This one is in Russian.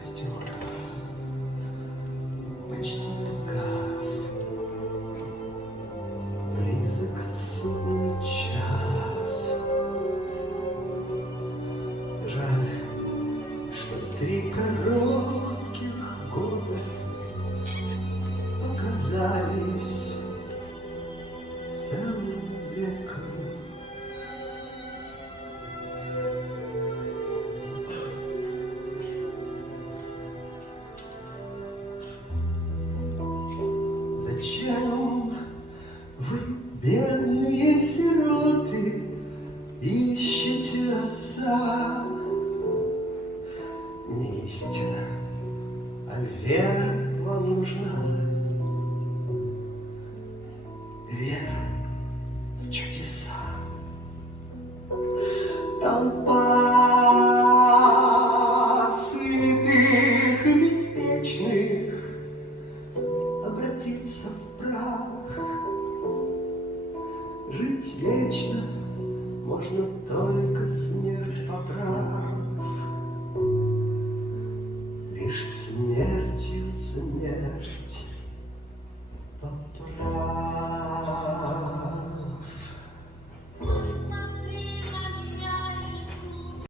костер почти погас, близок судный час. Жаль, что 3 коротких года оказались целым веком. Зачем вы, бедные сироты, ищете отца? Не истина, а вера вам нужна. Вера в чудеса. Толпа святых и беспечных обратиться в прах. Жить вечно можно только смерть поправ.